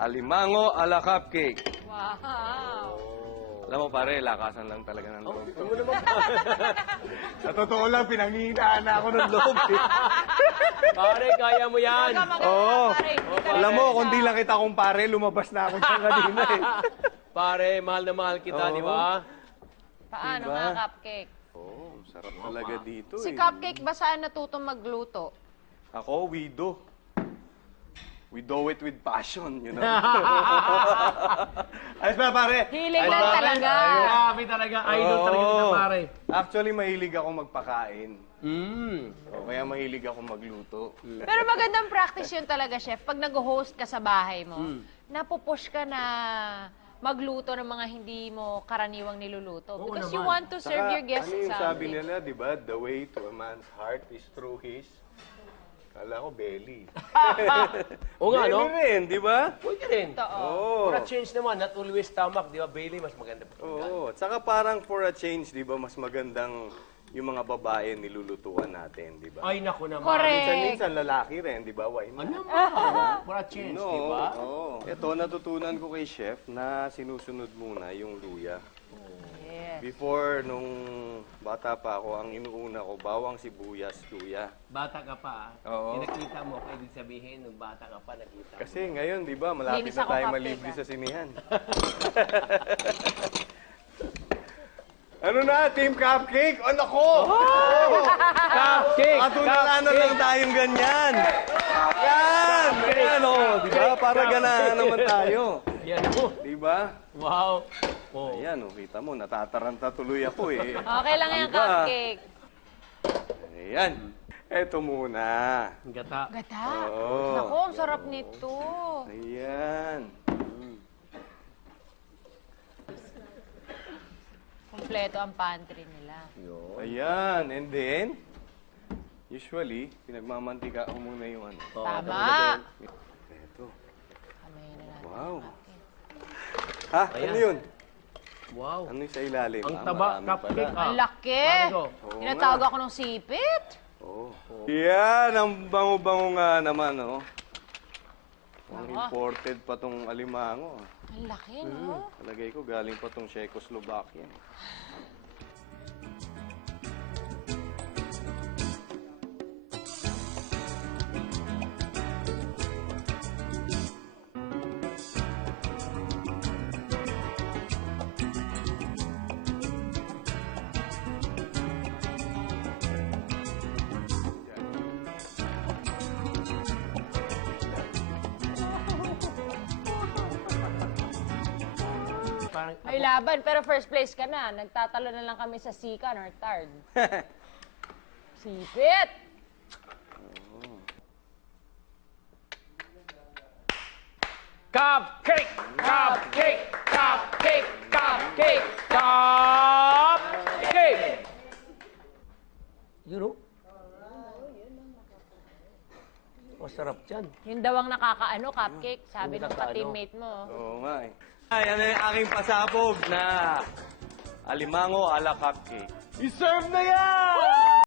Alimango ala cupcake. Wow. Alam mo pare, lakasan lang talaga ng loob. Ano naman Sa totoo lang, pinanghihinaan na ako ng loob. Pare, kaya mo yan. Oo. Pare. Alam mo, kung di lang kita kung pare, lumabas na ako dyan kanina eh. Pare, mahal na mahal kita, Oo. di ba? Paano Diba? nga cupcake? Oo, sarap talaga dito Si eh. Cupcake ba saan natutong magluto? Ako, we do. We do it with passion, you know. Ayos ba, pare? Hiling Ayos lang ba? talaga. Grabe talaga. Idol talaga kita, Oo. pare. Actually, mahilig ako magpakain. Mm. Kaya mahilig ako magluto. Pero magandang practice yun talaga, chef. Pag nag-host ka sa bahay mo, napupush ka na magluto ng mga hindi mo karaniwang niluluto. Oo Because you naman. want to serve your guests ano yung sabi something. nila, di ba? The way to a man's heart is through his... Kala ko belly. Oo nga, no? Belly rin, di ba? Pwede rin. Oo. For a change naman, not always stomach, di ba? Bailey, mas maganda pa. Oo. At saka parang for a change, di ba, mas magandang yung mga babae nilulutuan natin, di ba? Ay, naku naman. Correct. Minsan lalaki rin, di ba? Why not? Ano naman? For a change, No, di ba? oo. Ito, natutunan ko kay chef na sinusunod muna yung luya. Yes. Before, nung bata pa ako, ang inuuna ko, bawang sibuyas, luya. Bata ka pa, Oo. yung nakita mo, pwede sabihin, nung bata ka pa, nakita mo. Kasi ngayon, di ba, malapit Linis na ako, tayo cupcake, malibre ah. sa sinihan. Ano na, Team Cupcake? Oh, nako! Cupcake! Katulanan na lang tayong ganyan. Yan! Yan, oh, di ba? Para ganahan naman tayo. Yan mo. Di ba? Wow. Oh. Ayan, oh, kita mo, natataranta tuloy ako eh. Okay lang yan, Diba? Cupcake. Ayan. Eto muna. Ang gata. Gata. Oo. Naku, ang sarap nito. Ayan. Kompleto ang pantry nila. Ayan. And then, usually, pinagmamantika ko muna yung ano. Oh, Tama. Eto. Kamayin na natin. Wow. Ha? Ayan. Ano yun? Wow. Ano yung sa ilalim? Ang Ah, taba, marami cupcake pala. Ang laki. Pare ko. Oo Tinatawag nga. ako ng sipit. Oh. Yan, ang bango-bango nga naman, oh. Ang imported pa tong alimango. Ang laki, no? Palagay ko, galing pa tong Czechoslovakia. Parang, May laban, pero first place ka na. Nagtatalo na lang kami sa Sika, Northard. Sipit! Cupcake! Cupcake! Cupcake! Cupcake! Cupcake! You know? Masarap dyan. Yun daw ang nakakaano, Cupcake. Sabi ng Nakakaano. ka-teammate mo. Oo nga eh. Ay, ano yung aking pasabog na alimango ala cupcake. I-serve na yan!